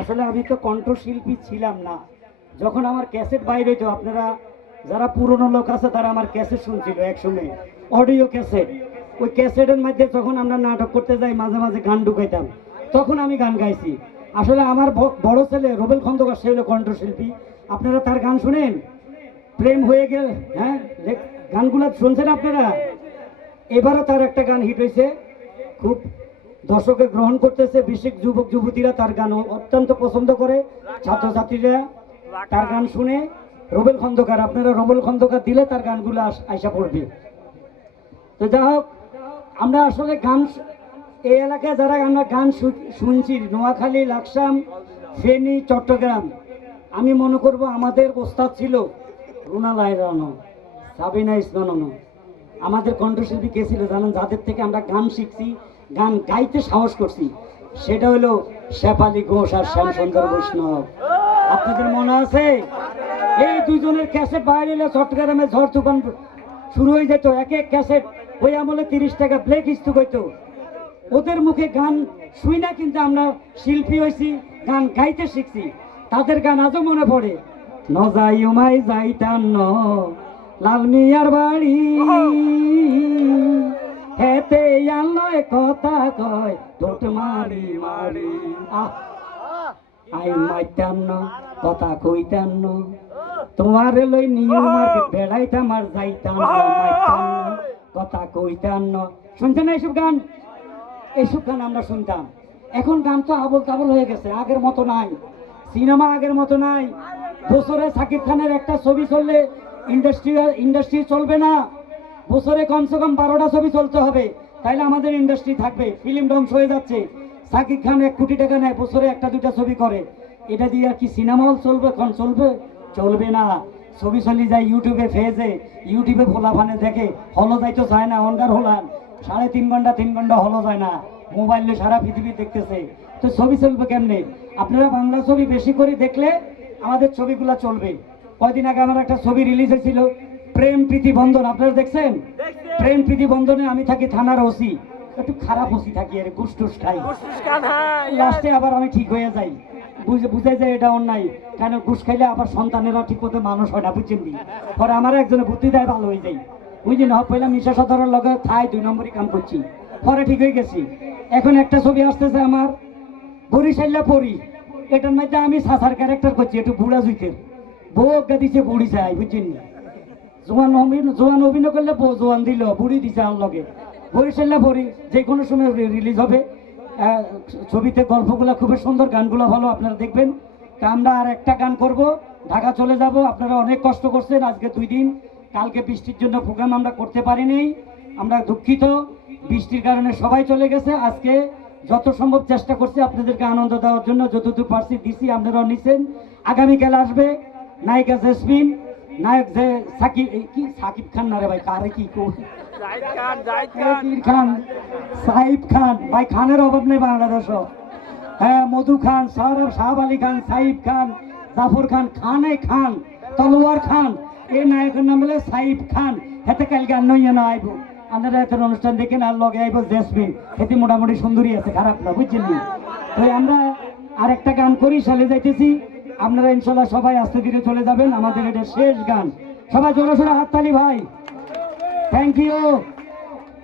আসলে আমি তো কণ্ঠশিল্পী ছিলাম না। যখন আমার ক্যাসেট বাইরে হইতো, আপনারা যারা পুরনো লোক আছে তারা আমার ক্যাসেট শুনছিল একসময়, অডিও ক্যাসেট। ওই ক্যাসেটের মধ্যে যখন আমরা নাটক করতে যাই মাঝে মাঝে গান ঢুকাইতাম, তখন আমি গান গাইছি। আসলে আমার বড় ছেলে রুবেল খন্দকার, সে হলো কণ্ঠশিল্পী। আপনারা তার গান শুনেন, প্রেম হয়ে গেল, হ্যাঁ, গানগুলো শুনছেন আপনারা। এবারও তার একটা গান হিট হয়েছে, খুব দর্শকে গ্রহণ করতেছে। বিশেষ যুবক যুবতীরা তার গান অত্যন্ত পছন্দ করে, ছাত্রছাত্রীরা তার গান শুনে। রুবেল খন্দকার, আপনারা রুবেল খন্দকার দিলে তার গানগুলো আইসা পড়বে। তো যাই হোক, আমরা আসলে গান এই এলাকায় যারা আমরা গান শুনছি, নোয়াখালী, লাকসাম, ফেনী, চট্টগ্রাম, আমি মনে করব আমাদের ওস্তাদ ছিল রুনালাই রানো, সাবিনা ইসমানো। আমাদের কণ্ঠশিল্পী কে ছিল জানেন? যাদের থেকে আমরা গান শিখছি, গান গাইতে সাহস করছি, সেটা হলো শেফালি ঘোষ আর শ্যামসুন্দর বৈষ্ণব। আপনাদের মনে আছে? এই দুইজনের ক্যাসেট বাইরে এলে চট্টগ্রামে ঝড় তুফান শুরু হয়ে যেত। এক এক ক্যাসেট ওই আমলে 30 টাকা ব্ল্যাক স্তূপ হইতো। ওদের মুখে গান শুই না, কিন্তু আমরা শিল্পী হয়েছি, গান গাইতে শিখছি। তাদের গান আজও মনে পড়ে। ন যাই উমাই যাইতাম ন লাল মিয়ার বাড়ি, হেতে আল্লাহ কথা কয় ঠোঁট মারি মারি। আই মাইতাম না কথা কইতাম না, তোমার লই নিয়ম বেড়াইতাম আর যাইতাম না, মাইতাম না কথা কইতাম না। শুনছেন এইসব গান? এইসব গান আমরা শুনতাম। এখন গান তো আবল তাবল হয়ে গেছে, আগের মতো নাই, সিনেমা আগের মতো নাই। বছরে সাকিব খানের একটা ছবি চললে ইন্ডাস্ট্রি চলবে না। বছরে কমসে কম 12টা ছবি চলতে হবে, তাইলে আমাদের ইন্ডাস্ট্রি থাকবে। ফিল্ম ধ্বংস হয়ে যাচ্ছে। সাকিব খান 1 কোটি টাকা নেয়, বছরে 1-2টা ছবি করে। এটা দিয়ে আর কি সিনেমা হল চলবে? চলবে না। ছবি চলি যায় ইউটিউবে, ফেজে, ইউটিউবে ভোলা ফানে দেখে। হলো যাইতো চায় না, অনগার হলান 3.5 ঘন্টা 3 ঘন্টা হলো যায় না, মোবাইলে সারা পৃথিবী দেখতেছে। তো ছবি চলবে কেমনে? আপনারা বাংলা ছবি বেশি করে দেখলে আমাদের ছবিগুলা চলবে। কয়দিন আগে আমার একটা ছবি রিলিজ হয়েছিল, প্রেম প্রীতি বন্ধন। আপনারা দেখছেন? প্রেম প্রীতি বন্ধনে আমি থাকি থানার ওসি, একটু খারাপ ওসি থাকি, আরে ঘুষ টুস খাই। লাস্টে আবার আমি ঠিক হয়ে যাই, বুঝাই যায় এটা অন্যায়। কেন ঘুষ খাইলে আবার সন্তানেরা ঠিক মতো মানুষ হয় না, বুঝছেন? পরে আমার একজনে বুদ্ধি দেয়, ভালো হয়ে যাই। বুঝলি না, পয়লা মিশা সদরের লগে থাই 2 নম্বরই কাম করছি, পরে ঠিক হয়ে গেছি। এখন একটা ছবি আসতেছে আমার, বরিশাল্লা পরি, এটার মধ্যে আমি সাসার ক্যারেক্টার করছি, একটু বুড়া জুইতের বউ একটা দিচ্ছে, বুড়ি চাই, বুঝছেন? জোয়ান অভিনয় করলে বউ জোয়ান দিল, বুড়ি দিছে আর লগে। বরিশাল্লা পরি যে কোনো সময় রিলিজ হবে। ছবিতে গল্পগুলো খুবই সুন্দর, গানগুলো ভালো, আপনারা দেখবেন। তা আমরা আর একটা গান করব, ঢাকা চলে যাব। আপনারা অনেক কষ্ট করছেন আজকে 2 দিন। কালকে বৃষ্টির জন্য প্রোগ্রাম আমরা করতে পারিনি, আমরা দুঃখিত। বৃষ্টির কারণে সবাই চলে গেছে। আজকে যত সম্ভব চেষ্টা করছি আপনাদেরকে আনন্দ দেওয়ার জন্য, যতদূর পারছি দিছি, আপনারাও নিছেন। আগামীকাল আসবে নায়িকা জেসমিন, নায়ক যে সাকিব খান না রে ভাই, কারে কি খান, সাহিব খান ভাই, খানের অভাব নেই বাংলাদেশ। হ্যাঁ, মধু খান, শাহাব আলী খান, সাহিব খান, জাফর খান, খানে খান, তলোয়ার খান, এই নায়কের নাম হলে সাহিব খান। হেতে কাল গান নইয়া না আইব, আপনারা এত অনুষ্ঠান দেখেন। আর লগে আইব জেসমিন, হেতে মোটামুটি সুন্দরী আছে, খারাপ না, বুঝছেন? তো আমরা আর একটা গান করি, সালে যাইতেছি। আপনারা ইনশাল্লাহ সবাই আস্তে ধীরে চলে যাবেন। আমাদের এটা শেষ গান, সবাই জোরে সোরে হাততালি ভাই, থ্যাংক ইউ।